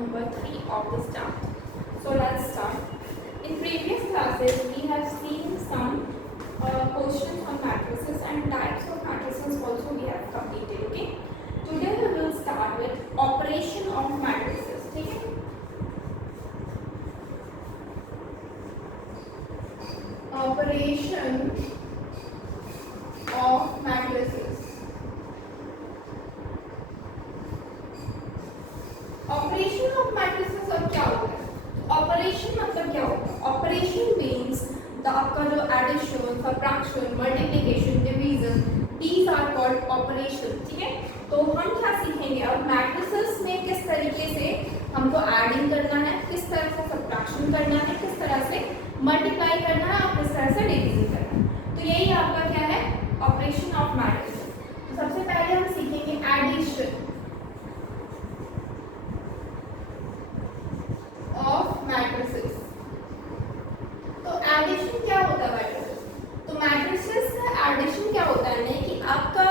number 3 of the start. So let's start. In previous classes, we have seen some questions on matrices and types of matrices also we have completed. Okay. Today we will start with operation of matrices. Okay. Operation of matrices. Operation of matrices अब क्या होता है? Operation मतलब क्या होता है? Operation means आपका जो addition, subtraction, multiplication, division, these are called operation. ठीक है. तो हम क्या सीखेंगे अब मैट्रिसेस में किस तरीके से हमको एडिंग करना है, किस तरह से सबट्रैक्शन करना है, किस तरह से मल्टीप्लाई करना है और किस तरह से डिवीजन करना है. तो यही आपका क्या है? Operation of matrices. तो सबसे पहले हम सीखेंगे एडिशन ऑफ मैट्रिसेस. तो एडिशन क्या होता है मैट्रिसेस? तो मैट्रिसेस का एडिशन क्या होता है नहीं कि आपका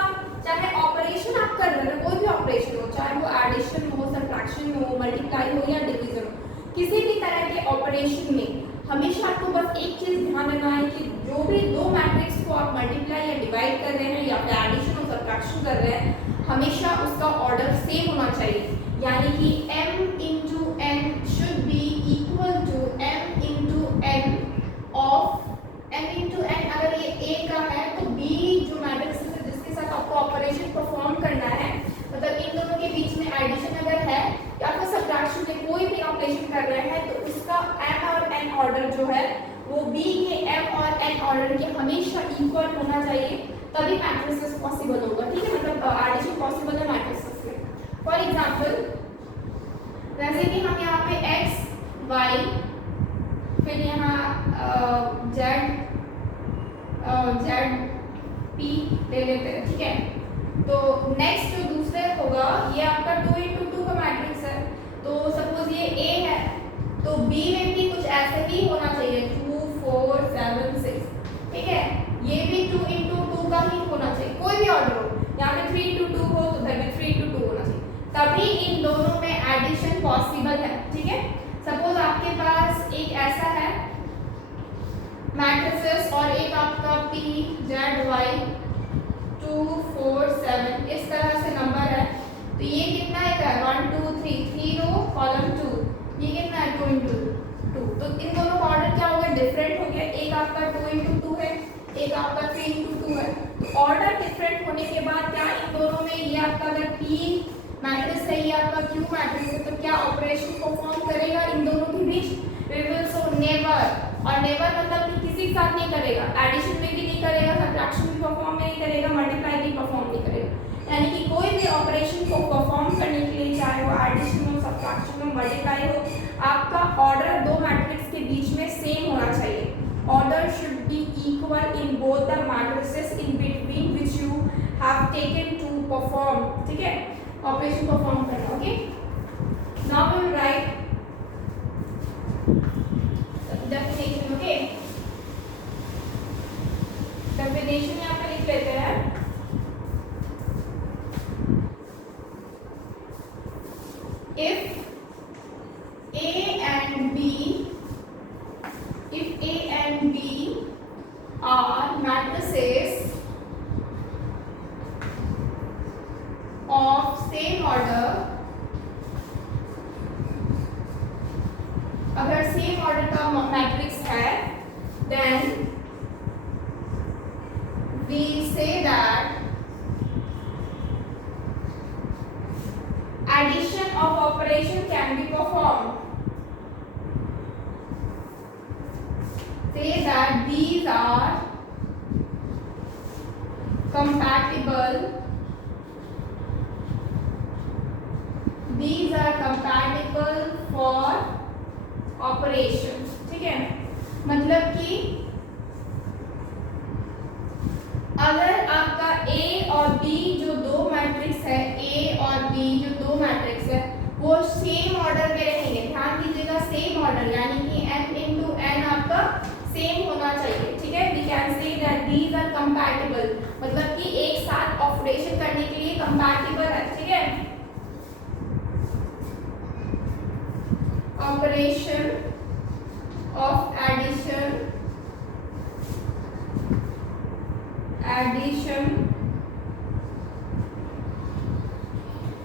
चाहे ऑपरेशन आप कर रहे हो, कोई भी ऑपरेशन हो, चाहे वो एडिशन हो, सबट्रैक्शन हो, मल्टीप्लाई हो या डिवीजन हो, किसी भी तरह के ऑपरेशन में हमेशा आपको बस एक चीज ध्यान देना है कि जो भी दो मैट्रिक्स को आप मल्टीप्लाई या डिवाइड कर रहे हैं या फिर एडिशन और सबट्रैक्शन कर रहे हैं, हमेशा उसका ऑर्डर सेम होना चाहिए. यानी कि m into n should be equal to m into n of m into n. अगर ये a का है तो b जो मैट्रिक्स है जिसके साथ आपको ऑपरेशन परफॉर्म करना है, मतलब इन दोनों के बीच में एडिशन अगर है या फिर सबट्रैक्शन में कोई भी ऑपरेशन कर रहे हैं तो उसका m और n ऑर्डर जो है वो b के m और n ऑर्डर के हमेशा इक्वल होना चाहिए, तभी मैट्रिसेस पॉसिबल होगा. ठीक है. मतलब एडिशन पॉसिबल है मैट्रिसेस में. फॉर एग्जाम्पल जैसे कि हम यहाँ पे x, y, फिर यहाँ z, p ले लेते हैं. ठीक है. तो नेक्स्ट जो दूसरे होगा ये आपका 2 into 2 का मैट्रिक्स है. तो सपोज ये a है तो b में भी कुछ ऐसे ही होना चाहिए 2, 4, 7, 6. ठीक है. ये भी 2 into 2 का ही होना चाहिए, कोई भी ऑर्डर हो. यहाँ पे 3 into 2 हो तो उधर भी 3 into 2 होना चाहिए, तभी इन दोनों में एडिशन पॉसिबल है. ठीक है. सपोज आपके पास एक ऐसा है मैट्रिसेस और एक आपका p, z, y 2, 4, 7 इस तरह से नंबर है. तो ये कितना है? 1, 2, 3 रो कॉलम 2. ये कितना है? 2 into 2. तो इन दोनों का ऑर्डर क्या हो गया? डिफरेंट हो गया. एक आपका 2 into 2 है, एक आपका 3 into 2 है. तो ऑर्डर डिफरेंट होने के बाद क्या इन दोनों में ये आपका अगर p मैट्रिक्स है, ये आपका q मैट्रिक्स है, तो क्या ऑपरेशन परफॉर्म करेगा इन दोनों के बीच? We will so never. और नेवर मतलब कि किसी के साथ नहीं करेगा, एडिशन में भी नहीं करेगा, सबट्रैक्शन भी परफॉर्म नहीं करेगा, मल्टीप्लाई भी परफॉर्म नहीं करेगा. यानी कि कोई भी ऑपरेशन को परफॉर्म करने के लिए चाहे वो एडिशन हो, सबट्रैक्शन हो, मल्टीप्लाई हो, आपका ऑर्डर दो मैट्रिक्स के बीच में सेम होना चाहिए. Order should be equal in both the matrices in between which you have taken to perform. ठीक है. ऑपरेशन परफॉर्म करना. Okay. Now we will write definition. Okay. Definition यहाँ पे लिख लेते हैं. If A and B are matrices of same order, अगर same order का मैट्रिक्स है, then we say that addition of operation can be performed. Say that these are compatible. These are compatible for operation. ठीक है. मतलब कि अगर आपका A और B जो दो मैट्रिक्स है, A और B जो दो मैट्रिक्स है, वो सेम ऑर्डर में रहेंगे. ध्यान दीजिएगा, सेम ऑर्डर यानी कि m into n आपका सेम होना चाहिए. ठीक है. We can say that these are compatible, मतलब कि एक साथ ऑपरेशन करने के लिए कंपैटिबल है. ठीक है. operation of addition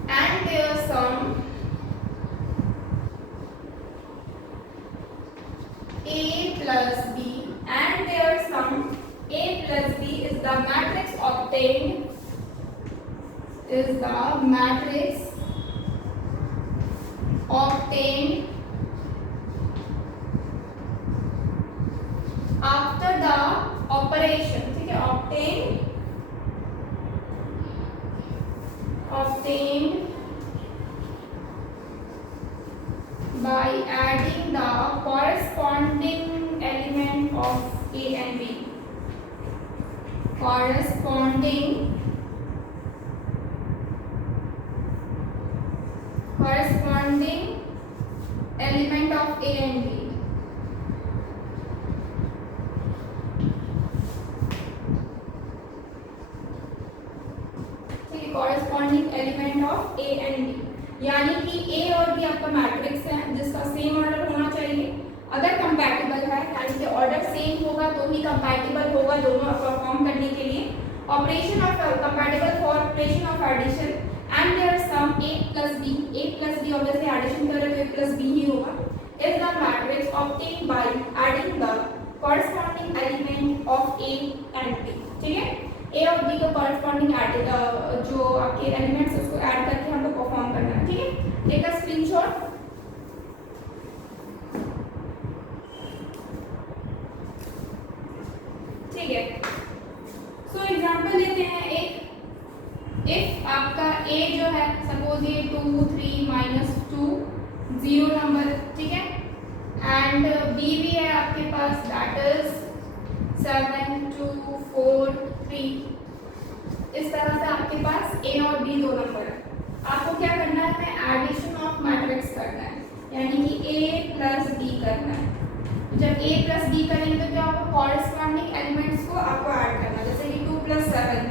and their sum A plus B, and their sum A plus B is the matrix obtained after the operation, ठीक है, obtained by adding the corresponding element of A and B, corresponding element of A and B. Corresponding element of A and B, यानी कि ए और B आपका matrix है जिसका same order होना चाहिए। अगर कंपैटिबल है यानी कि ऑर्डर सेम होगा तो ही कंपैटिबल होगा दोनों परफॉर्म करने के लिए। Operation of compatible for operation of addition and their sum a plus b obviously addition करें तो a plus b ही होगा, is the matrix obtained by adding the corresponding element of a and b। ठीक है, ए और B को corresponding जो आपके एलिमेंट्स है उसको ऐड करके हमको परफॉर्म करना है। ठीक है, टेक अ स्क्रीनशॉट। ठीक है, सो एग्जांपल लेते हैं एक। इफ आपका ए जो है सपोज ये 2 3 -2 0 नंबर, ठीक है, एंड बी भी है आपके पास दैट इज 7 2 4 3। इस तरह से आपके पास ए और बी दो नंबर है। आपको क्या करना है, एडिशन ऑफ मैट्रिक्स करना है, यानी कि ए प्लस बी करना है। जब ए प्लस बी करेंगे तो क्या होगा, कॉरेस्पॉन्डिंग एलिमेंट्स को आपको ऐड करना है, जैसे कि 2 + 7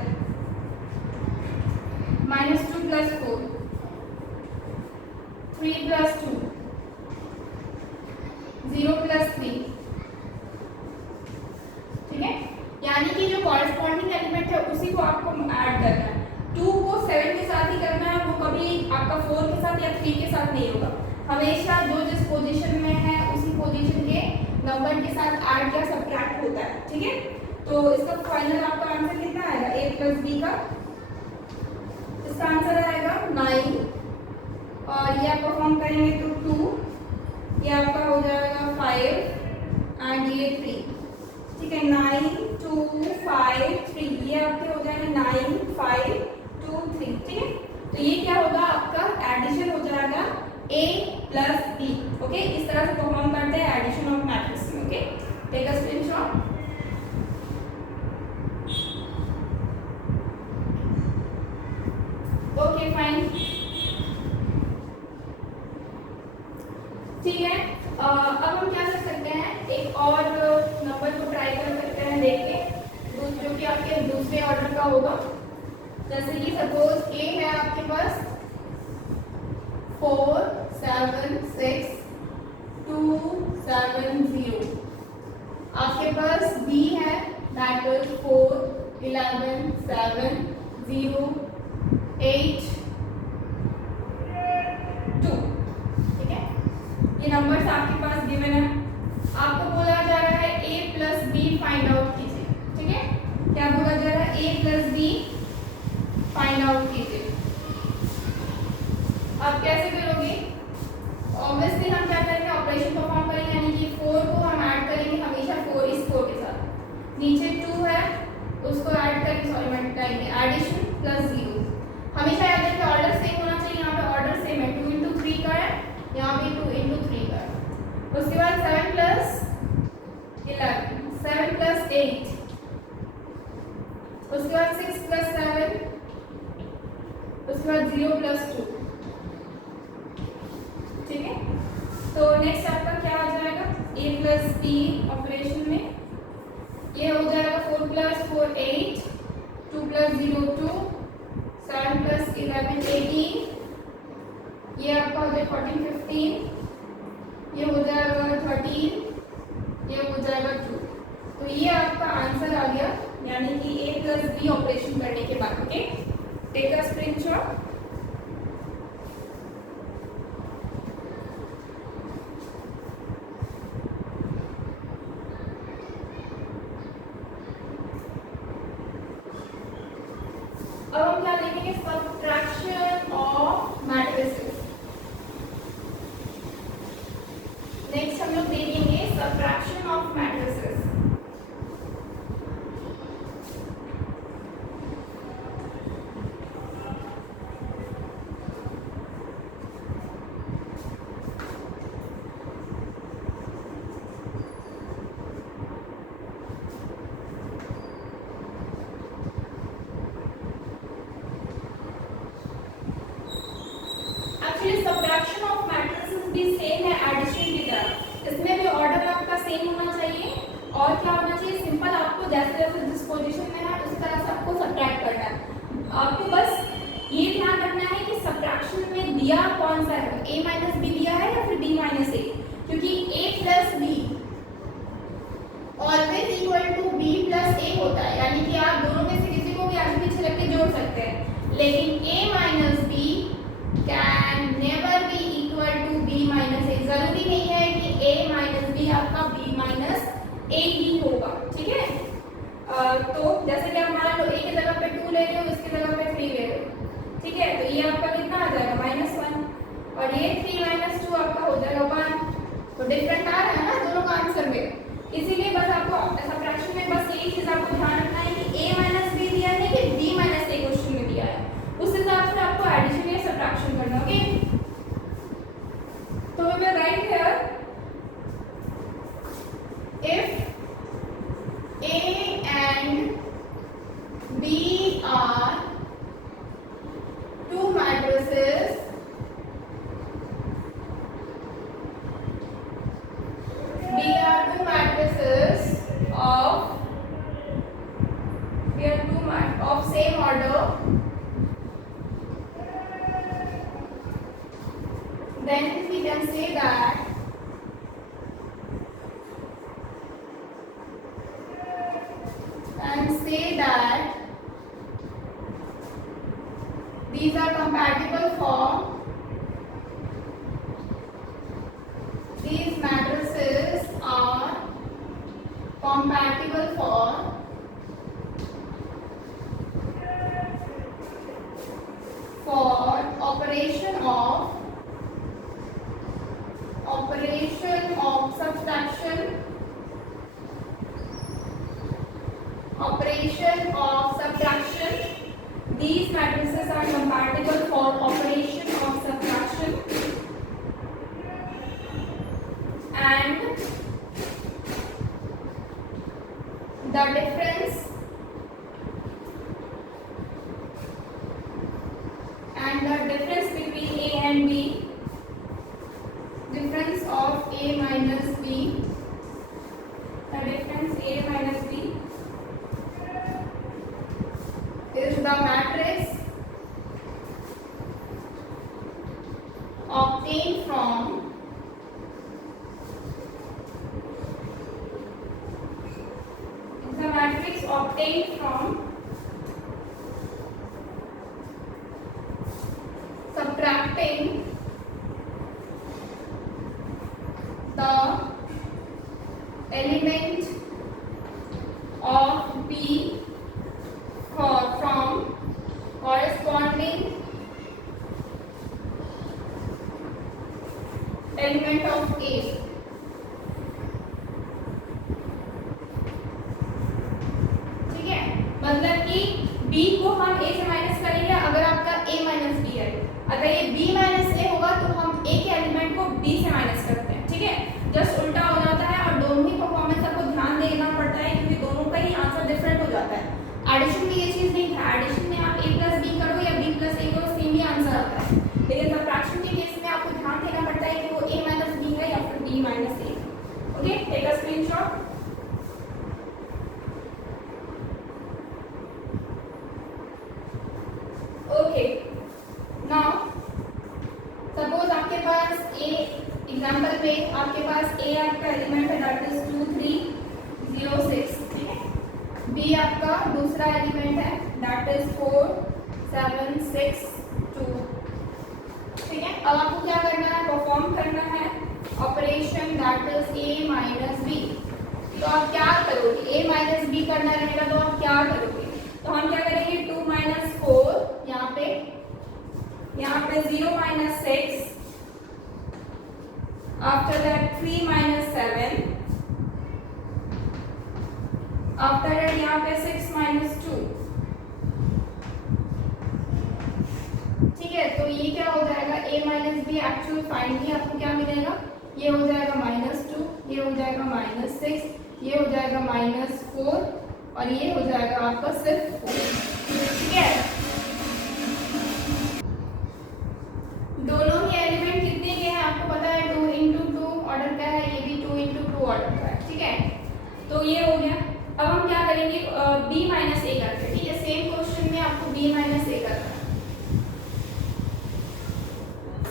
-2 + 4 3 + 2 0 + 3। ठीक है, यानी कि जो कॉरेस्पॉन्डिंग एलिमेंट है उसी को आपको ऐड करना है। 2 को 7 के साथ ही करना है, वो कभी आपका 4 के साथ या 3 के साथ नहीं होगा। हमेशा जो जिस पोजीशन में है उसी पोजीशन के नंबर के साथ ऐड या सब्ट्रैक्ट होता है। ठीक है, तो इसका फाइनल आपका आंसर कितना आएगा, a + b का इसका आंसर आएगा 9, और ये आप परफॉर्म करेंगे तो 2, ये आपका हो जाएगा 5 एंड ये 3। ठीक है, 9 2 5 3, ये आपके हो जाएगा 9 5 2 3। ठीक है, तो ये क्या होगा, आपका एडिशन हो जाएगा a plus b। ओके, इस तरह से परफॉर्म करते हैं एडिशन ऑफ मैट्रिक्स में। Okay, take a screenshot. Okay fine, ठीक है। अब हम क्या कर सकते हैं, एक और नंबर को ट्राई कर सकते हैं देख के, जो कि आपके दूसरे ऑर्डर का होगा। जैसे कि सपोज ए है आपके पास 4 7 6 2 7 0, आपके पास बी है दैट इज 4 11 7 0 8 2। ठीक है, ये नंबर्स आपके पास गिवन है। आपको बोला जा रहा है a plus b find out कीजिए। ठीक है, क्या बोला जा रहा है, a plus b find out कीजिए। आप कैसे करोगे, ऑब्वियसली हम क्या करेंगे, ऑपरेशन परफॉर्म करेंगे, यानी कि 4 को हम ऐड करेंगे हमेशा 4 इस 4 के साथ। नीचे 2 है उसको ऐड करेंगे, सॉरी मल्टीप्लाइंग, एडिशन प्लस 0। हमेशा याद रखिए ऑर्डर सेम होना चाहिए, यहाँ पे ऑर्डर सेम है, 2 × 3 का है, यहाँ पे 2 × 3 का है। उसके बाद 7 + 11 7 + 8, उसके बाद 6 + 7, उसके बाद 0 + 2। ठीक है, तो नेक्स्ट आपका क्या आ जाएगा, a plus b ऑपरेशन में ये हो जाएगा 4 + 4 8, 2 + 0 2, 7 + 11 18, ये आपका हो जाएगा 14 15, ये हो जाएगा 13, ये हो जाएगा 2। तो ये आपका आंसर आ गया, यानी कि a प्लस बी ऑपरेशन करने के बाद। Okay, take a screenshot. अब हम क्या देखेंगे, सब्ट्रैक्शन ऑफ मैट्रिसेस। नेक्स्ट हम लोग देखेंगे subtraction of matrices. Subtraction of matrices भी सेम है एडिशन की तरह, इसमें भी ऑर्डर आपका सेम होना चाहिए। और क्या होना चाहिए, सिंपल, आपको जैसे जैसे जिस पोजीशन में है उस तरह से आपको सब्ट्रैक्ट करना है। आपको बस ये ध्यान रखना है कि सब्ट्रैक्शन में दिया कौन सा है, a माइनस बी दिया है या फिर d माइनस ए, क्योंकि a plus b always equal to b plus a होता है, यानी कि आप दोनों में से किसी को भी आगे पीछे रख के जोड़ सकते हैं। लेकिन a minus b can never be equal to b minus a. जरूरी नहीं है कि a माइनस बी आपका b माइनस ए ही होगा, ठीक है। तो जैसे कि आप मान लो a की जगह पे 2 ले रहे हो, इसकी जगह पे 3 ले रहे हो, ठीक है। तो ये आपका कितना आ जाएगा, -1, और ये 3 माइनस 2 आपका हो जाएगा 1। तो डिफरेंट आ रहा है ना दोनों का आंसर में। इसीलिए बस आपको सब्ट्रैक्शन में बस यही चीज आपको ध्यान रखना है कि a माइनस बी दिया है कि b माइनस ए क्वेश्चन में दिया है, उस हिसाब से आपको एडिशन या सब्ट्रैक्शन करना। ओके, तो we will write here if a and b are two matrices, of same order, then we can say that these are compatible for, these matrices are compatible for operation of subtraction, these matrices are compatible for operation of subtraction, and the difference between a and b, difference of a minus b, the difference a minus b is the matrix obtained from subtracting the element of b from corresponding element of a। ठीक है, मतलब कि b को हम a से minus करेंगे अगर आपका a माइनस b है। अगर ये b माइनस a होगा तो हम a के एलिमेंट को b से माइनस करते हैं, ठीक है। जस्ट उल्टा हो जाता है, और दोनों ही परफॉर्मेंस आपको ध्यान देना पड़ता है क्योंकि दोनों का ही आंसर डिफरेंट हो जाता है। एडिशन में ये चीज नहीं था, एडिशन में आप a प्लस b करो या b प्लस a करो, सेम ही आंसर आता है। लेकिन सब्ट्रैक्शन के केस में आपको ध्यान देना पड़ता है कि वो a माइनस b है या फिर b minus a। Okay, take a screenshot. Okay, now suppose आपके पास a एग्जाम्पल पे आपके पास ए आपका एलिमेंट है दैट इज 2 3 0 6, ठीक है। बी आपका दूसरा एलिमेंट है दैट इज 4 7 6 2, ठीक है। अब आपको क्या करना है, परफॉर्म करना है operation that is A minus B. तो आप क्या करोगे, ए माइनस बी करना रहेगा तो आप क्या करोगे, तो हम क्या करेंगे 2 माइनस 4 यहाँ पे 0 minus 6, after that 3 minus 7, after that यहाँ पे 6 माइनस 2, ठीक है। तो ये क्या हो जाएगा, a minus B actual finally आपको क्या मिलेगा, ये हो जाएगा -2, ये हो जाएगा -6, ये हो जाएगा -4 और ये हो जाएगा आपका सिर्फ 4, ठीक है। दोनों ही एलिमेंट कितने के हैं आपको पता है, 2 × 2 ऑर्डर का है, ये भी 2 × 2 ऑर्डर का है, ठीक है। तो ये हो गया। अब हम क्या करेंगे, b माइनस ए करते हैं, ठीक है। सेम क्वेश्चन में आपको b माइनस ए करना है।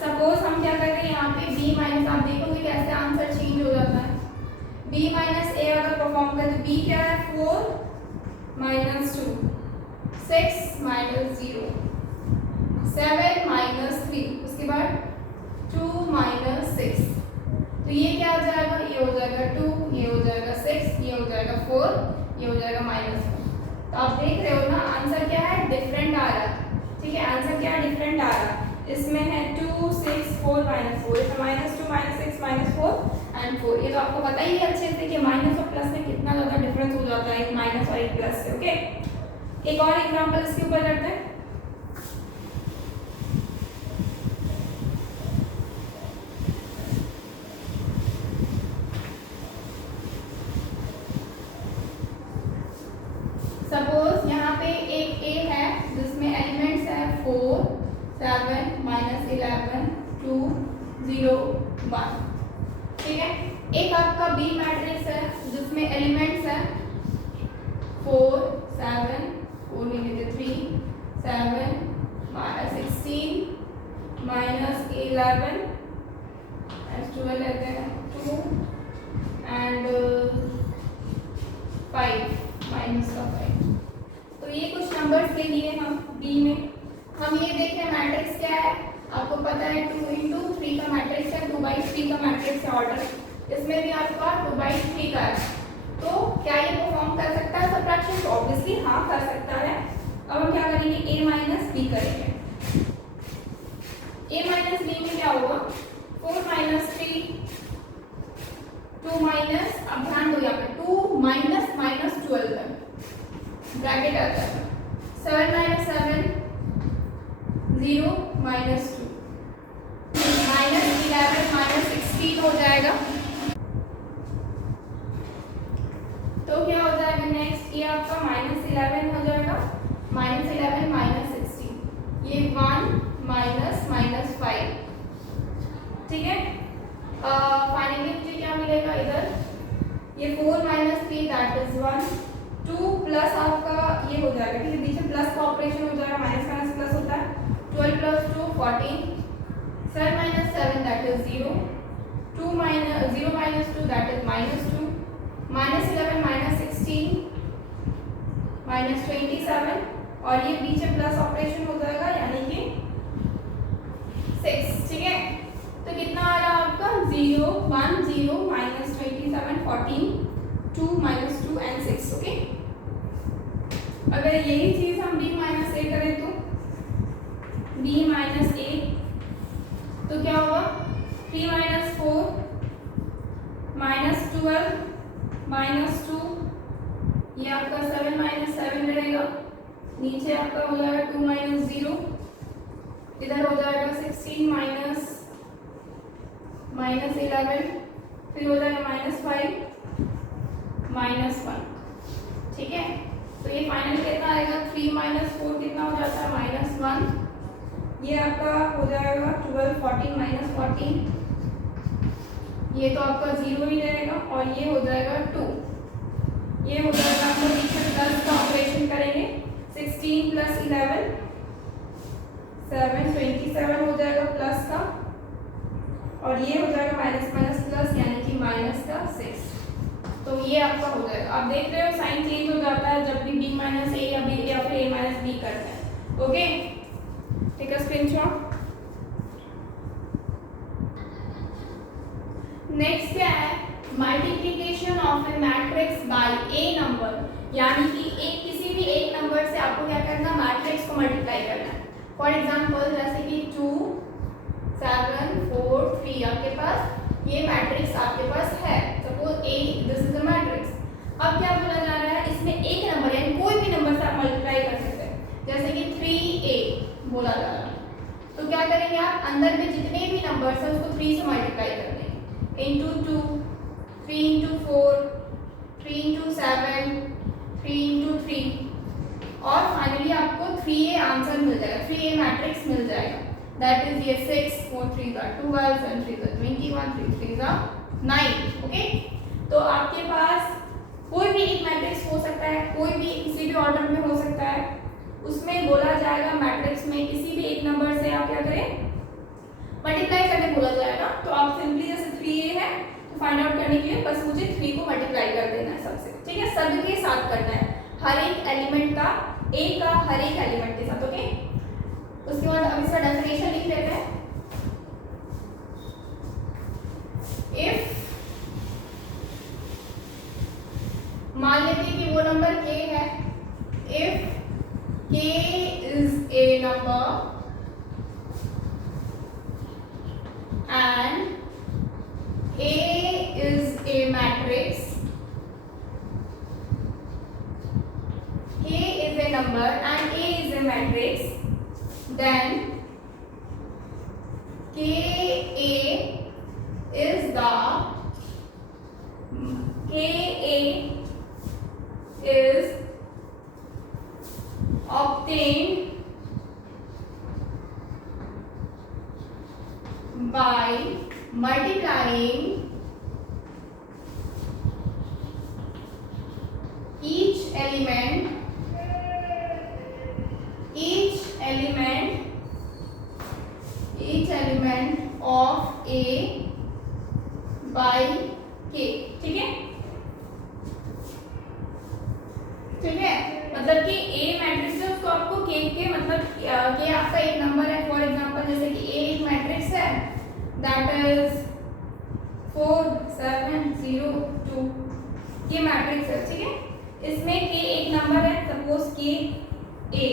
सपोज हम क्या कर रहे हैं यहाँ पे b माइनस, आप देखोगे कैसे आंसर चेंज हो जाता है। b माइनस ए अगर परफॉर्म करें तो b क्या है 4 माइनस 2 6 माइनस 0 7 माइनस 3, उसके बाद 2 माइनस 6, तो ये क्या हो जाएगा, ये हो जाएगा 2, ये हो जाएगा 6, ये हो जाएगा 4, ये हो जाएगा -1। तो आप देख रहे हो ना आंसर क्या है, डिफरेंट आ रहा है, ठीक है। आंसर क्या है, डिफरेंट आ रहा है। इसमें है 2 6 4 -4, इसमें -2 -6 -4 एंड 4। ये तो आपको पता ही है अच्छे से कि माइनस और प्लस में कितना ज़्यादा डिफरेंस हो जाता है एक माइनस और एक प्लस से, ओके। एक और एग्जांपल इसके ऊपर करते हैं। सपोज यहाँ पे एक ए है जिसमें एलिमेंट्स है 4 7 -11 2 0 1, ठीक है। एक आपका बी मैट्रिक्स है जिसमें एलिमेंट्स है 4 7 4 -3 7 -16 -11 12 लेते हैं 2 एंड 5 -5। तो ये कुछ नंबर्स के लिए हम बी में हम ये देखें मैट्रिक्स क्या है, आपको पता है 2 × 3 का मैट्रिक्स है, 2/3 का मैट्रिक्स है ऑर्डर, इसमें भी आपका 2/3 का है। तो क्या ये परफॉर्म कर सकता है सबट्रैक्शन, तो ऑब्वियसली हाँ कर सकता है। अब हम क्या करेंगे, a माइनस बी करेंगे। a माइनस बी में क्या होगा, 4 माइनस 3 2 माइनस, अब ध्यान दो यहाँ पे 2 माइनस -12 है ब्रैकेट आता है, 7 माइनस 7 0 माइनस 2 -11 -16 हो जाएगा। तो क्या हो जाएगा नेक्स्ट, ये आपका -11 हो जाएगा, -11 -16, ये 1 -5, ठीक है। फाइनली मुझे क्या मिलेगा इधर, ये 4 - 3 दैट इज 1 2 प्लस आपका ये हो जाएगा, ठीक है। बीच में प्लस का ऑपरेशन हो जाएगा, माइनस प्लस होता है, 12 + 2 14, 7 - 7 दैट इज 0 2 - 0 - 2 दैट इज -2 -11 -16 -27 और ये बीच में प्लस ऑपरेशन हो जाएगा यानी कि 6, ठीक है। तो कितना आ रहा है आपका 0 1 0 -27 14 2 -2 एंड 6, ओके। अगर यही चीज हम b माइनस ए करें तो b माइनस ए तो क्या होगा 3 - 4 -12 -2, ये आपका 7 - 7 रहेगा, नीचे आपका हो जाएगा 2 - 0, इधर हो जाएगा 16 -11, फिर हो जाएगा -5 -1, ठीक है। तो ये फाइनल कितना आएगा 3 - 4 कितना हो जाता है -1, ये आपका हो जाएगा 12 14 -14, ये तो आपका 0 ही रहेगा और ये हो जाएगा 2, ये हो जाएगा आपका नीचे प्लस का ऑपरेशन करेंगे 16 + 11 7 27 हो जाएगा प्लस का और ये हो जाएगा 6। तो ये आपका हो जाएगा। आप देख रहे हो साइन चेंज हो जाता है जब भी b माइनस ए या b या फिर a माइनस बी करते हैं। Okay, take a screenshot. Next क्या है, multiplication of a matrix by a number, यानी कि एक किसी भी एक नंबर से आपको क्या करना, मैट्रिक्स को मल्टीप्लाई करना है। फॉर एग्जांपल जैसे कि 2 7 4 3 आपके पास ये मैट्रिक्स आपके पास है, suppose A this is the matrix. अब क्या बोला जा रहा है, इसमें एक नंबर यानी कोई भी नंबर से आप मल्टीप्लाई कर सकते हैं, जैसे कि 3a बोला जा रहा है। तो क्या करेंगे आप, अंदर में जितने भी नंबर्स हैं उसको 3 से मल्टीप्लाई कर देंगे, इंटू 2, 3 इंटू 4, 3 इंटू 7, 3 इंटू 3 और फाइनली आपको 3a आंसर मिल जाएगा, 3a मैट्रिक्स मिल जाएगा। दैट इज ये 6 4 3 12 7 3 21 3 3 9। ओके, तो आपके पास कोई भी एक मैट्रिक्स हो सकता है, कोई भी किसी भी ऑर्डर में हो सकता है, उसमें बोला जाएगा मैट्रिक्स में किसी भी एक नंबर से आप क्या करें, मल्टीप्लाई करने बोला जाएगा। तो आप सिंपली जैसे 3a है तो फाइंड आउट करने के लिए बस मुझे 3 को मल्टीप्लाई कर देना है सबसे, ठीक है, सबके साथ करना है, हर एक एलिमेंट का, a का हर एक एलिमेंट के साथ। ओके, उसके बाद अब इसका डेफिनेशन लिख लेते हैं। इफ मान लेते हैं कि वो नंबर k है, if k is a number and A is a matrix, K is a number and A is a matrix, then KA is obtained by multiplying each element of A by K। ठीक है, ठीक है, मतलब कि A matrix है उसको आपको K के मतलब K आपका एक नंबर है। फॉर एग्जांपल जैसे कि A एक मैट्रिक्स है, दैट इज 4 7 0 2, ये मैट्रिक्स है, ठीक है। इसमें K एक नंबर है, सपोज K A,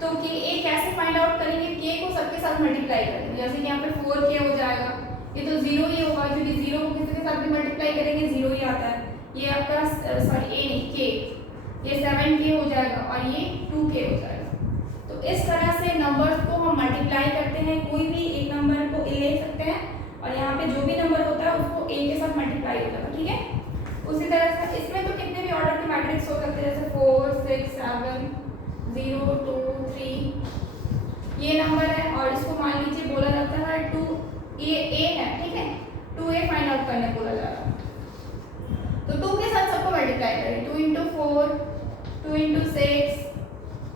तो K A कैसे फाइंड आउट करेंगे, K को सबके साथ मल्टीप्लाई करेंगे, जैसे कि यहाँ पे 4K हो जाएगा, ये तो 0 ही होगा क्योंकि 0 को किसी के साथ भी मल्टीप्लाई करेंगे 0 ही आता है। ये आपका सॉरी A नहीं K, ये 7K हो जाएगा और ये 2K हो जाएगा। तो इस तरह से नंबर्स को हम मल्टीप्लाई करते हैं, कोई भी एक नंबर को A ले सकते हैं और यहाँ पे जो भी नंबर होता है उसको A के साथ मल्टीप्लाई हो जाएगा, ठीक है। उसी तरह से इसमें तो कितने भी ऑर्डर के मैट्रिक्स हो सकते हैं, जैसे 4 6 7 0 2 3, ये नंबर है और इसको मान लीजिए बोला जाता है 2, ये A है, ठीक है, 2A फाइंड आउट करने बोला जा रहा है। तो 2 के साथ सबको मल्टीप्लाई करें, 2 into 4, 2 into 6,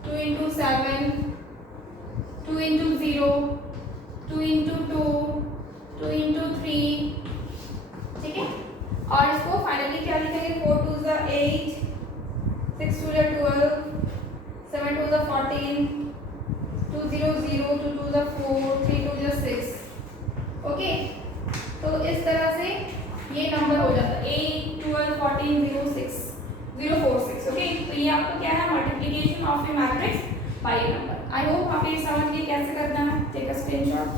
2 into 7, 2 into 0, 2 into 2, 2 into 3, ठीक है। और इसको फाइनली क्या लिखेंगे, 4 2 ज़ा 8, 6 2 ज़ा 12, 7 2 ज़ा 14, 2 0 0, 2 2 ज़ा 4, 3 2 ज़ा 6। ओके, तो इस तरह से ये नंबर हो जाता है 8 12 14 0 6 0 4 6। ओके, तो ये आपको क्या है, multiplication of a matrix by a number. I hope आप ये समझ गए कैसे करना है। Take a screenshot.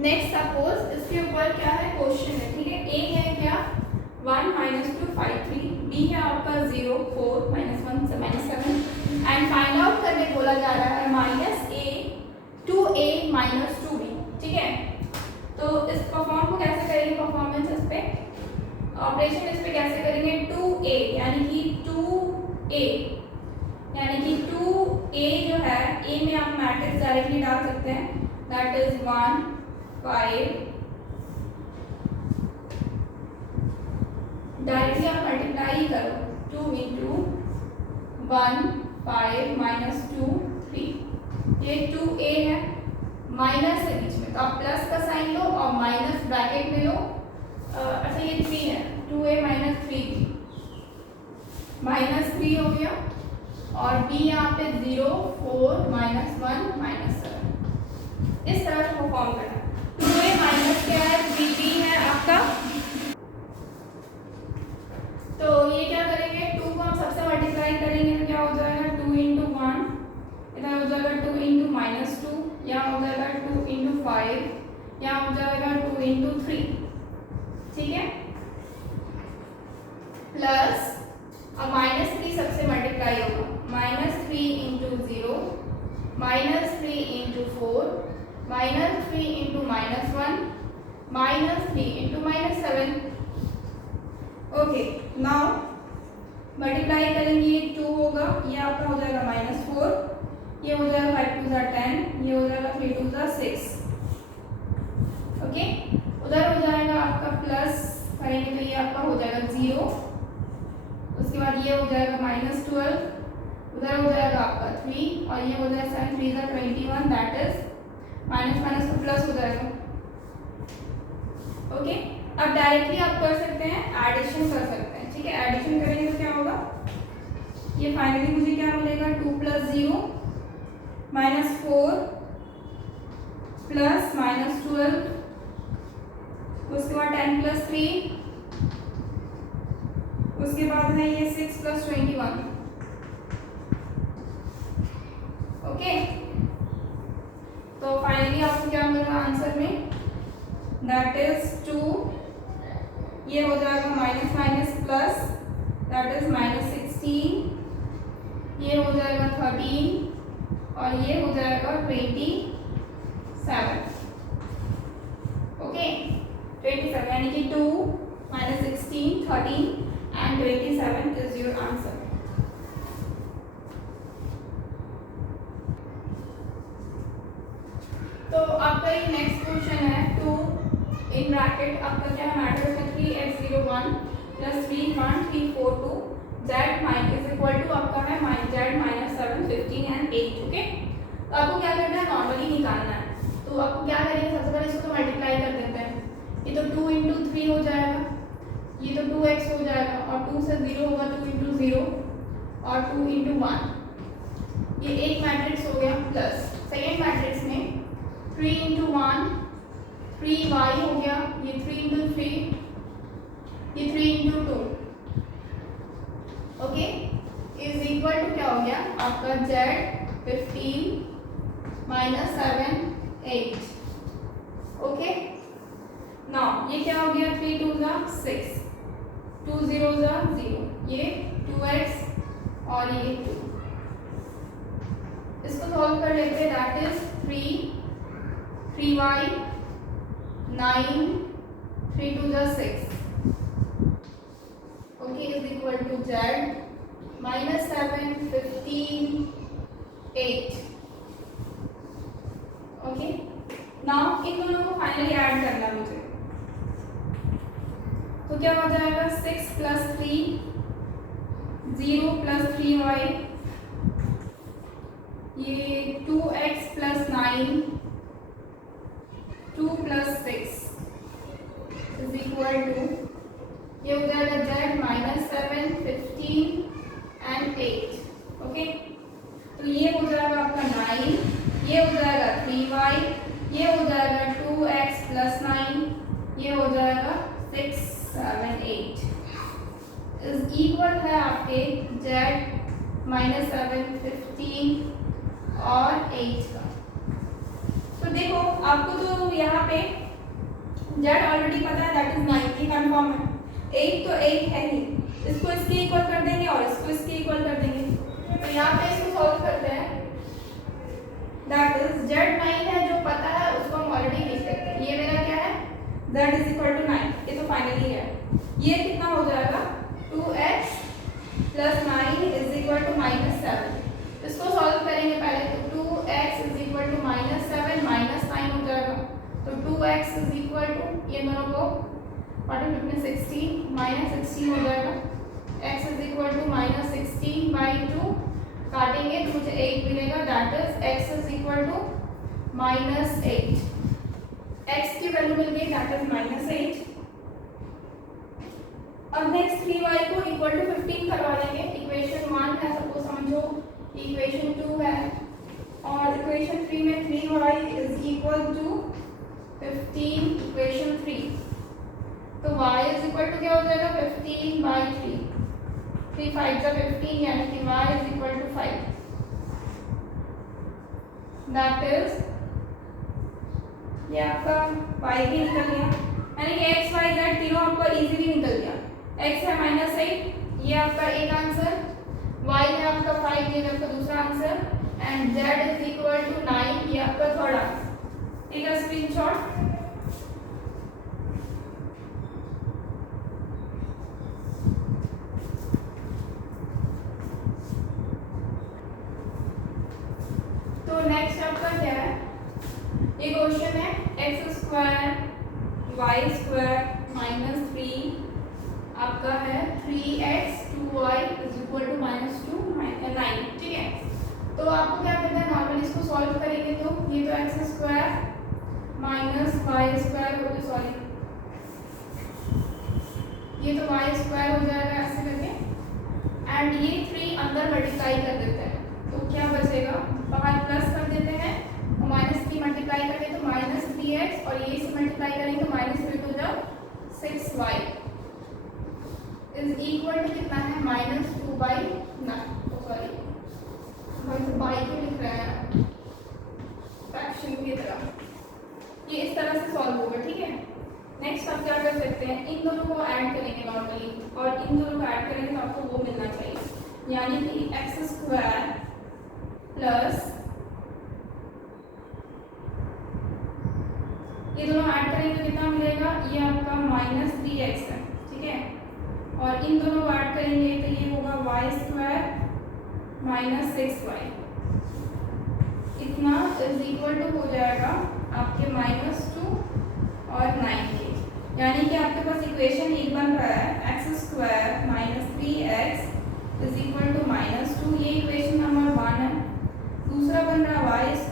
Next suppose इसके ऊपर क्या है, क्वेश्चन है, ठीक है। ए है क्या 1 -2 5 3, बी है आपका 0 4 -1 -7 एंड फाइंड आउट करने बोला जा रहा है -a 2a -2b, ठीक है। तो इस परफॉर्म को कैसे करेंगे, परफॉर्मेंस इस पे ऑपरेशन इस पे कैसे करेंगे, 2a यानी कि 2a जो है, a में आप मैट्रिक्स डायरेक्टली डाल सकते हैं, दैट इज 1 5, डायरेक्टली आप मल्टीप्लाई करो, 2 इंटू 1 5 -2 3, ये 2a है माइनस है बीच में, तो आप प्लस का साइन लो और माइनस ब्रैकेट में लो। अच्छा ये 3 है, 2a माइनस 3b, माइनस 3 हो गया, और b यहाँ पे 0 4 माइनस 1 माइनस 7, इस तरह से वो फॉर्म करना है। 2a माइनस क्या है, 3b है आपका, तो ये क्या करेंगे, 2 को हम सबसे मल्टीप्लाई करेंगे तो क्या हो जाएगा 2 इंटू 1, इधर हो जाएगा 2 इंटू माइनस 2, यहाँ हो जाएगा 2 इंटू 5, यहाँ हो जाएगा 2 इंटू 3, ठीक है, प्लस अब माइनस 3 सबसे मल्टीप्लाई होगा, minus 3 into 0, minus 3 into 4, minus 3 into minus 1, minus 3 into minus 7। Okay, now multiply करेंगे, ये 2 होगा, ये आपका हो जाएगा माइनस 4, ये हो जाएगा 5 2 10, ये हो जाएगा 3 2 6। ओके, उधर हो जाएगा आपका प्लस करेंगे तो ये आपका हो जाएगा 0, उसके बाद ये हो जाएगा माइनस 12, उधर हो जाएगा आपका 3, और ये हो जाएगा 7 3 21, दैट इज माइनस माइनस तो प्लस हो जाएगा। ओके, अब डायरेक्टली आप कर सकते हैं, एडिशन कर सकते हैं, ठीक है, एडिशन करेंगे तो क्या होगा, ये फाइनली मुझे क्या मिलेगा 2 प्लस 0 माइनस 4 प्लस माइनस 12, उसके बाद 10 प्लस 3, उसके बाद है ये 6 प्लस 21। ओके, तो फाइनली आपको क्या मिलेगा आंसर में, दैट इज 2, ये हो जाएगा minus minus plus, that is minus 16, ये हो जाएगा 13, और ये हो जाएगा 27। ओके, 27 यानी कि 2 minus 16 13 and 27 is your answer. तो आपका ये नेक्स्ट क्वेश्चन है, 2 इन ब्रैकेट आपका क्या है, मैट्रिक्स में 3x01 plus 3 1 3 4 2 z minus is equal to आपका है z माइनस 7 15 एंड 8। ओके, तो आपको क्या करना है, नॉर्मली निकालना है, तो आपको क्या करेंगे, सबसे पहले इसको तो मल्टीप्लाई कर देते हैं, ये तो 2 इंटू 3 हो जाएगा, ये तो 2x हो जाएगा, और 2 से 0 होगा 2 इंटू 0 और 2 इंटू 1, ये एक मैट्रिक्स हो गया, प्लस सेकेंड मैट्रिक्स में 3 इंटू 1 3y हो गया, ये 3 इंटू 3, ये 3 into 2, okay, is equal to क्या हो गया आपका z 15 माइनस 7 8। ओके, नाउ ये क्या हो गया, 3 2 6, 2 0 0, ये 2x और ये 2, इसको सॉल्व कर लेते हैं, that is 3y 9 3 2 6, okay, is equal to z minus 7 15 8। Okay, now इन दोनों को फाइनली ऐड करना है मुझे, तो क्या हो जाएगा 6 प्लस 3 0 प्लस 3y, ये 2x plus 9 2 plus 6 is equal to, ये हो जाएगा z माइनस 7 15 एंड 8। ओके, तो ये हो जाएगा आपका 9, ये हो जाएगा 3y, ये हो जाएगा 2x प्लस 9, ये हो जाएगा 6 7 8 इज इक्वल है आपके z माइनस 7 15 और 8 का। तो देखो आपको तो यहाँ पे z ऑलरेडी पता है, दैट इज 9, ये कंफर्म है, 8 तो 8 है ही, इसको इसके इक्वल कर देंगे और इसको इसके इक्वल कर देंगे, तो यहाँ पे इसको सॉल्व करते हैं, दैट इज z9 है जो पता है उसको हम ऑलरेडी लिख सकते हैं, ये मेरा क्या है z इज इक्वल टू 9, ये तो फाइनली है, ये कितना हो जाएगा 2x plus 9 is equal to minus 7, इसको सॉल्व करेंगे पहले, तो 2x is equal to minus 7 minus 9 हो जाएगा, तो 2x इज इक्वल टू ये दोनों को 16 माइनस 16 हो जाएगा, x is equal to minus 16 by 2, काटेंगे तो मुझे 8 मिलेगा, that is x is equal to -8, x की वैल्यू मिल गई दैट इज -8। अब नेक्स्ट 3y को इक्वल टू 15 करवा देंगे। इक्वेशन 1 है सपोज समझो, इक्वेशन 2 है और इक्वेशन 3 में 3y is equal to 15 equation 3। तो y इज इक्वल टू क्या हो जाएगा 15/3, 3 5 जा 15 यानी कि y is equal to 5। That is ये आपका y भी निकल गया यानी कि x y z तीनों आपका इजीली निकल गया। x है -8 ये आपका एक आंसर, y है आपका 5 ये आपका दूसरा answer and z is equal to 9 ये आपका थर्ड आंसर। ठीक है, स्क्रीनशॉट। तो नेक्स्ट आपका क्या है, ये क्वेश्चन है x² y² -3 आपका है 3x 2y is equal to -2 9। ठीक है, तो आपको क्या करना है, नॉर्मली इसको सॉल्व करेंगे तो ये तो x² -y² हो, सॉरी ये तो y² हो जाएगा ऐसे करके एंड ये 3 अंदर मल्टीप्लाई कर देते हैं तो क्या बचेगा, बाहर प्लस कर देते हैं और -3 मल्टीप्लाई करेंगे तो -3x और ये से मल्टीप्लाई करेंगे तो -3 हो जाए 6y इज इक्वल टू कितना है -2/9। सॉरी हम तो बाई क्यों लिख रहे हैं फ्रैक्शन की तरह, ये इस तरह से सॉल्व होगा। ठीक है, नेक्स्ट आप क्या कर सकते हैं, इन दोनों को ऐड करेंगे नॉर्मली और इन दोनों को ऐड करेंगे तो आपको वो मिलना चाहिए यानी कि x² प्लस ये दोनों ऐड करेंगे तो कितना मिलेगा, ये आपका -3x है। ठीक है, और इन दोनों को ऐड करेंगे तो ये होगा y² -6y इतना इज इक्वल टू हो जाएगा आपके -2 और 9 के, यानी कि आपके पास इक्वेशन एक बन रहा है x² -3x is equal to -2, ये इक्वेशन नंबर 1 है। दूसरा बन रहा है y²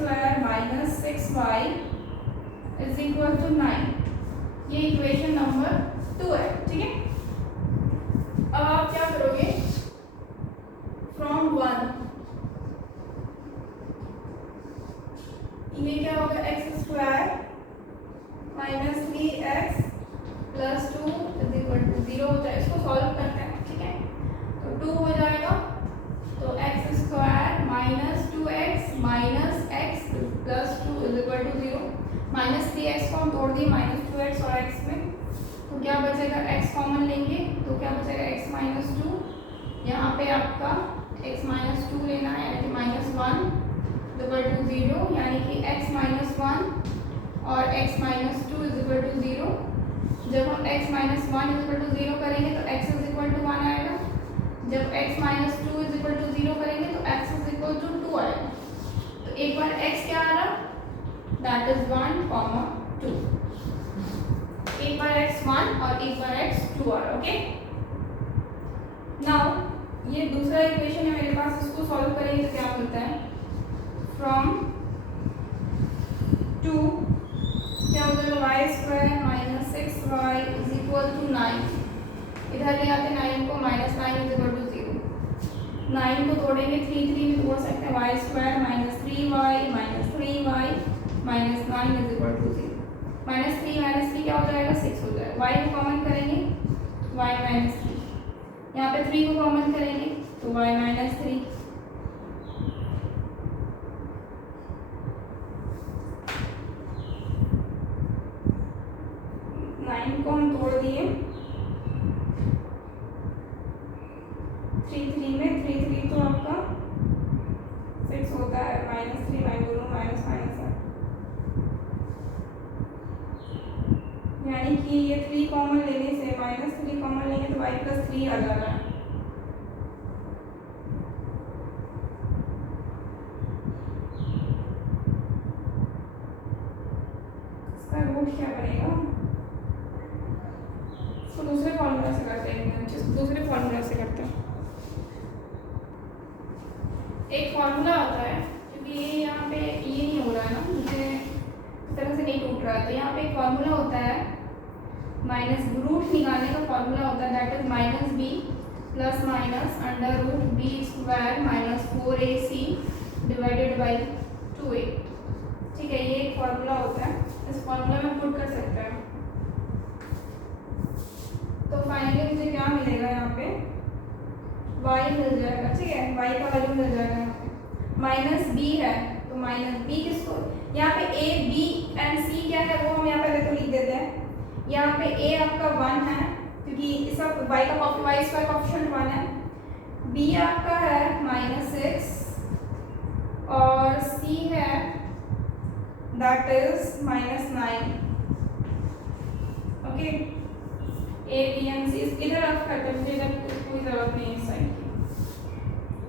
-6y is equal to 9, ये इक्वेशन नंबर 2 है। ठीक है, अब आप क्या करोगे, फ्रॉम 1 ये क्या होगा x² -3x plus 2 is equal to 0 हो जाए, इसको सॉल्व करते हैं। ठीक है, तो 2 हो जाएगा तो x² -2x -x plus 2 is equal to 0, -3x को हम तोड़ दिए -2x और x में तो क्या बचेगा, x कॉमन लेंगे तो क्या बचेगा x -2, यहाँ पे आपका x -2 लेना है यानी कि -1 इक्वल टू 0 यानी कि x -1 और x -2 इज इक्वल टू 0। जब हम x -1 इज इक्वल टू 0 करेंगे तो x इज इक्वल टू 1 आएगा, जब x -2 इज इक्वल टू 0 करेंगे तो x इज इक्वल टू 2 आएगा। तो एक बार x क्या आ रहा, दैट इज 1, 2, एक बार x 1 और एक बार x 2 आ रहा। ओके, नाउ ये दूसरा इक्वेशन है मेरे पास, इसको सॉल्व करेंगे तो क्या मिलता है, फ्रॉम 2 क्या हो जाएगा y² -6y is equal to 9, इधर ले आते 9 को -9 इज इक्वल टू 0, 9 को तोड़ेंगे 3 में तोड़ सकते हैं y² -3y -3y -9 is equal to 0, -3 क्या हो जाएगा 6 हो जाएगा, y को कॉमन करेंगे y -3, यहाँ पे 3 को कॉमन करेंगे तो y -3, को हम तोड़ दिए 3 में 3 तो आपका 6 होता है, -3 दोनों माइनस है यानी कि ये 3 कॉमन लेने से -3 कॉमन लेंगे तो y + 3 आ जाएगा। इसका रूट क्या बनेगा, दूसरे फॉर्मूला से करते हैं, दूसरे फॉर्मूला से करते हैं। एक फॉर्मूला आता है क्योंकि क्योंकि ये यहाँ पे ये नहीं हो रहा है ना, मुझे इस तरह से नहीं टूट रहा है। तो यहाँ पे एक फॉर्मूला होता है, माइनस रूट निकालने का फॉर्मूला होता है, that is minus B plus minus under root B square minus 4ac divided by 2a। ठीक है, ये एक फॉर्मूला होता है, इस फॉर्मूला में पुट कर सकते हैं। तो फाइनली मुझे क्या मिलेगा, यहाँ पे y मिल जाएगा। ठीक है, y का वैल्यू मिल जाएगा यहाँ पे। माइनस b है तो माइनस b किसको, यहाँ पे a b एंड c क्या है वो हम यहाँ पे तो लिख देते हैं। यहाँ पे a आपका 1 है क्योंकि इसका y का y स्क्वायर कोएफिशिएंट 1 है, b आपका है -6 और c है that is -9। Okay, a b and c इधर आप करते, मुझे इधर कोई जरूरत नहीं है इस साइड की,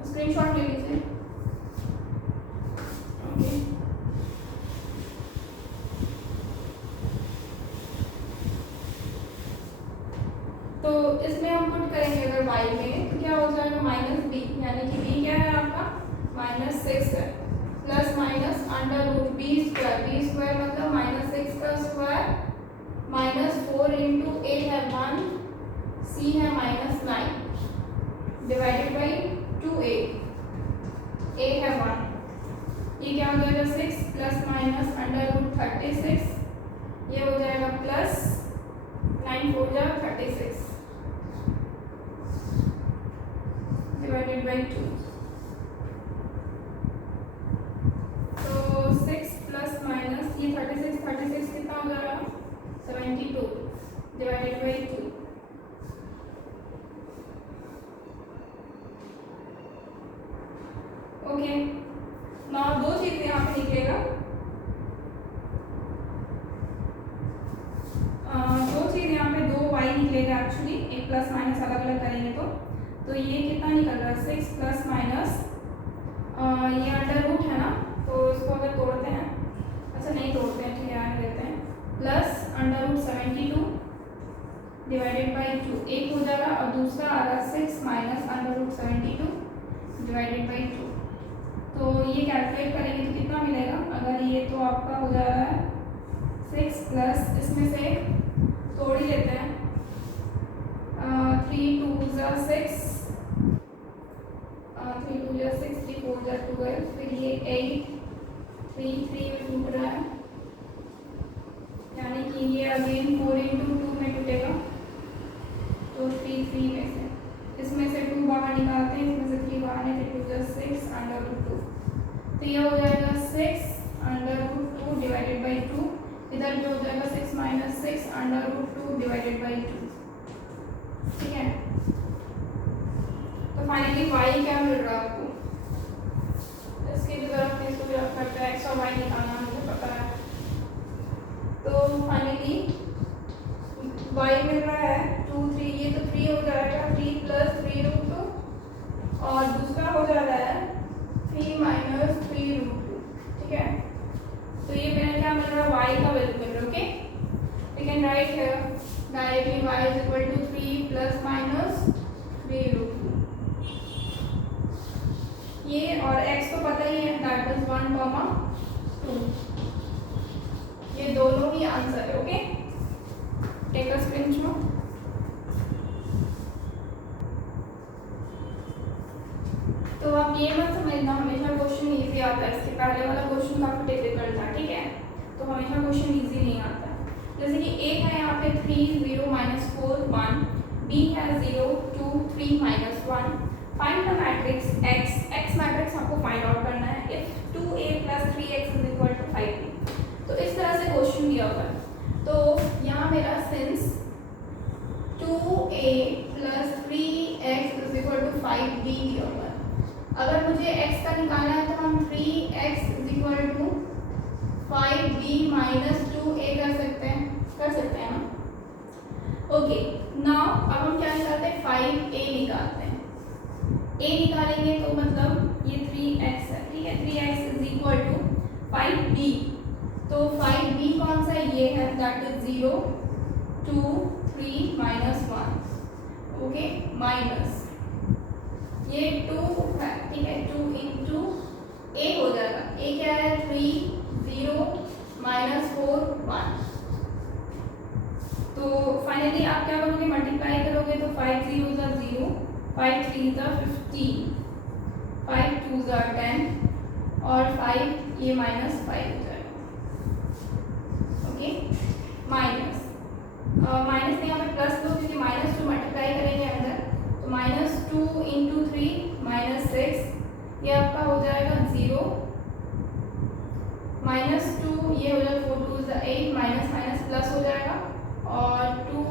स्क्रीनशॉट ले लीजिए। ओके, तो इसमें हम पुट करेंगे अगर y में तो क्या हो जाएगा, माइनस बी, यानी कि b क्या है आपका -6 है, plus minus under root B square मतलब -6 का स्क्वायर -4 इंटू ए है 1, सी है -9 डिवाइडेड बाई 2a, a है 1, ये क्या हो जाएगा 6 प्लस माइनस अंडर रूट 36, ये हो जाएगा प्लस 9 4 जा 36 डिवाइडेड बाई 2। तो 6 प्लस माइनस ये 36 कितना हो जाएगा 72 डिवाइडेड बाई 2। ओके, नाउ दो चीजें यहाँ पे निकलेगा, दो चीज यहाँ पे 2y निकलेगा एक्चुअली, एक प्लस माइनस अलग अलग करेंगे तो ये कितना निकल रहा है 6 प्लस माइनस ये अंडर रूट है ना, तो इसको अगर तोड़ते हैं, अच्छा नहीं तोड़ते हैं, ठीक है आने देते हैं, plus under root 72 divided by 2 एक हो जाएगा, और दूसरा आ रहा है 6 minus under root 72 divided by 2। तो ये कैलकुलेट करेंगे तो कितना मिलेगा, अगर ये तो आपका हो जा रहा है 6 प्लस इसमें से तोड़ ही लेते हैं, 3 2 जा 6, 3 2 जा 6, 3 4 जा 12, फिर ये 8 3 3 में टूट रहा है, यानी कि ये अगेन 4 इंटू 2 में टूटेगा, तो 3 3 में से इसमें से 2 बाहर निकालते हैं, इसमें से 3 बाहर है, 2 जा 6 अंडर रूट 2, तो ये हो जाएगा 6 अंडर रूट 2 डिवाइडेड बाई 2, इधर भी हो जाएगा 6 minus 6 under root 2 divided by 2। ठीक है, तो फाइनली y क्या मिल रहा है आपको, इसकी भी जरूरत नहीं, इसको भी आप करते हैं, x और y निकालना मुझे पता है। तो फाइनली y मिल रहा है 2 3, ये तो 3 हो जाएगा, 3 प्लस 3 रूट 2 और दूसरा हो जा रहा है 3 माइनस 3 रूट 2। ठीक है, तो ये मेरा क्या मिल रहा है, y का वैल्यू मिल रहा है। Okay, we can write here directly y is equal to 3 plus minus 3 root 2, ये और x तो पता ही है, दैट इज 1, 2, ये दोनों ही आंसर है। Okay, take a screenshot. तो आप ये मत समझना हमेशा क्वेश्चन इजी आता है, इसके पहले वाला क्वेश्चन काफी डिफिकल्ट था। ठीक है, तो हमेशा क्वेश्चन इजी नहीं आता, जैसे कि a है यहाँ पे 3 0 -4 1, b है 0 2 3 -1, find the matrix x, x matrix आपको फाइंड आउट करना है इफ 2a + 3x = 5b। तो इस तरह से क्वेश्चन दिया हुआ है, तो यहाँ मेरा सिंस 2a + 3x = 5b दिया हुआ है, अगर मुझे x का निकालना है तो हम 3x = 5b - 2a कर सकते हैं ना। ओके, नाउ अब हम क्या निकालते हैं, 5a निकालते हैं। a निकालेंगे तो मतलब ये 3x है, ठीक है, 3x = 5b, तो 5b कौन सा है, ये है, दैट इज 0 2 3 -1। ओके, माइनस ये 2 है, ठीक है, 2 इंटू a हो जाएगा, 0 -4 1। तो फाइनली आप क्या करोगे, मल्टीप्लाई करोगे तो 5 0 ज़ा 0, 5 3 ज़ा 15, 5 2 ज़ा 10 और 5 ये -5 हो जाएगा। ओके, माइनस माइनस में यहाँ पे प्लस दो क्योंकि -2 मल्टीप्लाई करेंगे अंदर, तो -2 इंटू 3 -6 ये आपका हो जाएगा 0, -2 ये हो जाएगा 4 2 ज़ा 8, माइनस माइनस प्लस हो जाएगा और 2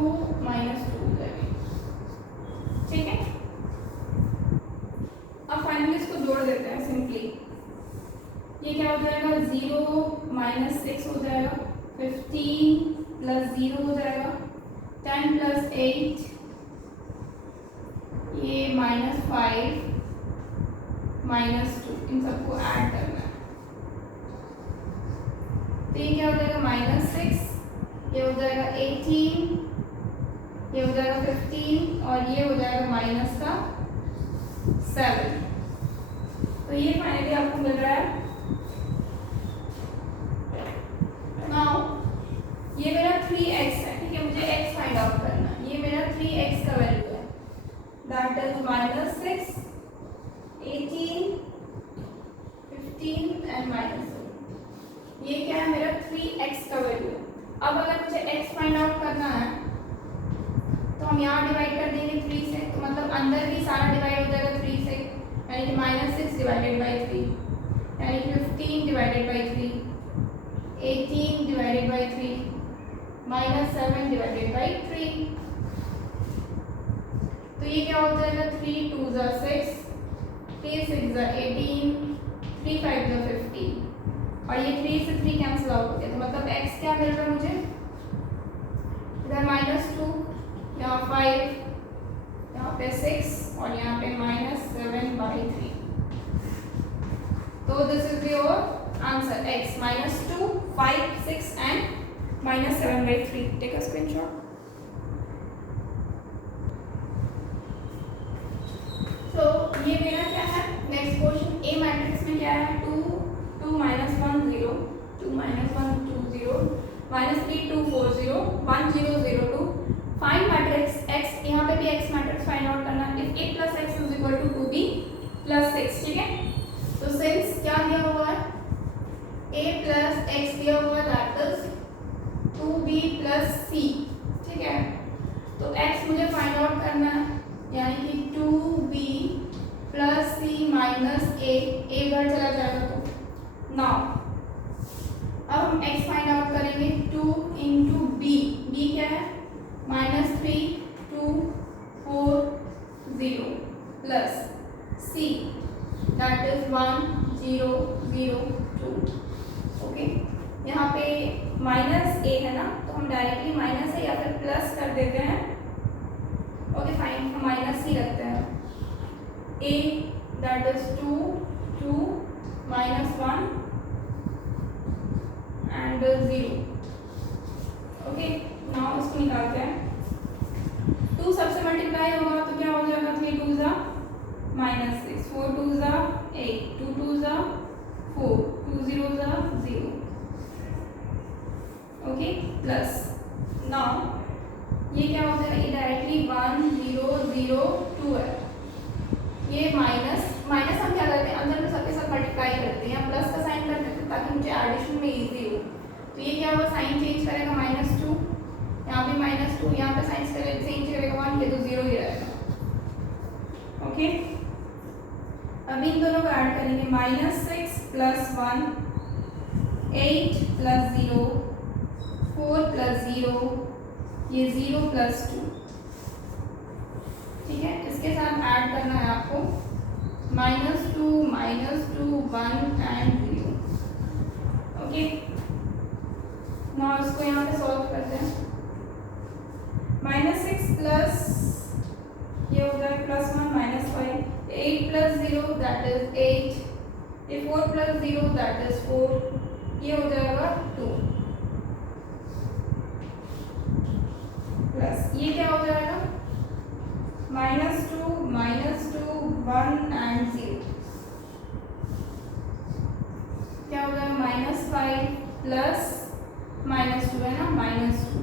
-2 हो जाएगा। ठीक है, अब फाइनली इसको जोड़ देते हैं सिंपली। ये क्या हो जाएगा, 0 -6 हो जाएगा, 15 + 0 हो जाएगा, 10 + 8 ये -5 -2, इन सबको ऐड करना है। तो ये क्या हो जाएगा, -6, ये हो जाएगा 18, ये हो जाएगा 15 और ये हो जाएगा -7। तो ये फाइनली आपको मिल रहा है। नाउ ये मेरा 3x है, ठीक है, मुझे x फाइंड आउट करना है। ये मेरा 3x का वैल्यू है, दैट इज -6, 18, 15 एंड -7। ये क्या है, मेरा 3x का वैल्यू है। अब अगर मुझे x फाइंड आउट करना है तो हम यहाँ डिवाइड कर देंगे 3 से, तो मतलब अंदर भी सारा डिवाइड हो जाएगा 3 से, यानी कि -6 डिवाइडेड बाई 3, यानी कि 15 divided by 3, 18 divided by 3, -7 divided by 3। तो ये क्या हो जाएगा, 3 2 ज़ा 6, 3 6 ज़ा 18, 3 5 ज़ा 15 और ये 3 से 3 कैंसिल आउट हो गया। तो मतलब x क्या मिल रहा है मुझे, इधर -2, यहाँ 5, यहाँ पे 6 और यहाँ पे -7/3। तो this is your answer, x -2, 5, 6 and -7/3। Take a screenshot. तो ये मेरा क्या है, नेक्स्ट क्वेश्चन। ए मैट्रिक्स में क्या है, 2 2 -1 0, 2 -1 2 0, -3 2 4 0, 1 0 0 2। फाइंड मैट्रिक्स x, यहाँ पे भी x मैट्रिक्स फाइंड आउट करना है। If a + x = 2b + 6। ठीक है, तो सिंस क्या दिया हुआ है, a + x दिया हुआ है, दैट इज 2b + c। ठीक है, तो x मुझे फाइंड आउट करना है, यानी कि 2b + c - a इधर चला जाएगा। तो नाउ अब हम x फाइंड आउट करेंगे, 2 इंटू b, b क्या है, -3 2 4 0 plus c, that is 1 0 0 2। Okay, यहाँ पे -a है ना, तो हम डायरेक्टली माइनस है या फिर प्लस कर देते हैं। ओके फाइन, हम माइनस ही रखते हैं। a that is 2 2 -1 and 0। Okay, now इसको निकालते हैं। 2 सबसे मल्टीप्लाई होगा तो क्या हो जाएगा, 3 2 ज़ा -6, 4 2 ज़ा 8, 2 2 ज़ा 4, 2 0 ज़ा 0। ओके, प्लस नाउ ये क्या हो जाएगा, ये डायरेक्टली 1 0 0 2 है। ये माइनस माइनस हम क्या करते हैं, अंदर में सबके साथ मल्टीप्लाई करते हैं, प्लस का साइन करते हैं ताकि मुझे एडिशन में इजी हो। तो ये क्या होगा, साइन चेंज करेगा, -2, यहाँ पे -2, यहाँ पे साइन चेंज करेगा 1, ये तो 0 ही रहेगा। ओके, अब इन दोनों को ऐड करेंगे, -6 + 1, 8 + 0, 4 + 0, ये 0 + 2। ठीक है, इसके साथ ऐड करना है आपको -2 -2 1 एंड 0। ओके, नाउ इसको यहाँ पे सॉल्व करते हैं। -6 प्लस ये हो जाएगा +1 -5, 8 + 0 दैट इज 8, ये 4 + 0 दैट इज 4, ये हो जाएगा 2 प्लस ये क्या हो जाएगा, -2 -2 1 एंड 0, क्या हो जाएगा -5 प्लस -2 है ना, -2,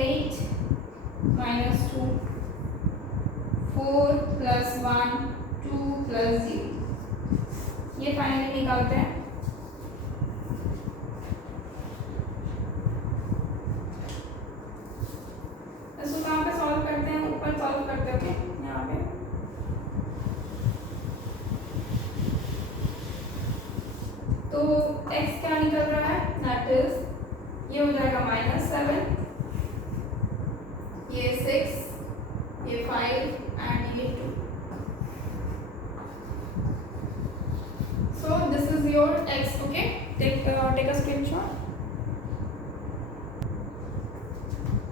8 -2, 4 + 1 2 + 0, ये फाइनली निकालते हैं। इसको कहाँ पे सॉल्व करते हैं, ऊपर सॉल्व करते हैं, ओके यहाँ पे। तो x क्या निकल रहा है, दैट इज ये हो जाएगा -7, ये 6, ये 5 एंड ये 2। So this is your x, okay? Take a screenshot.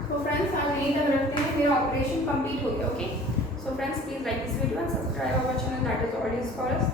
So friends, आज यहीं तक रखते हैं, मेरा ऑपरेशन कंप्लीट हो गया, okay? So friends, please like this video and subscribe our channel, that is all it is for us.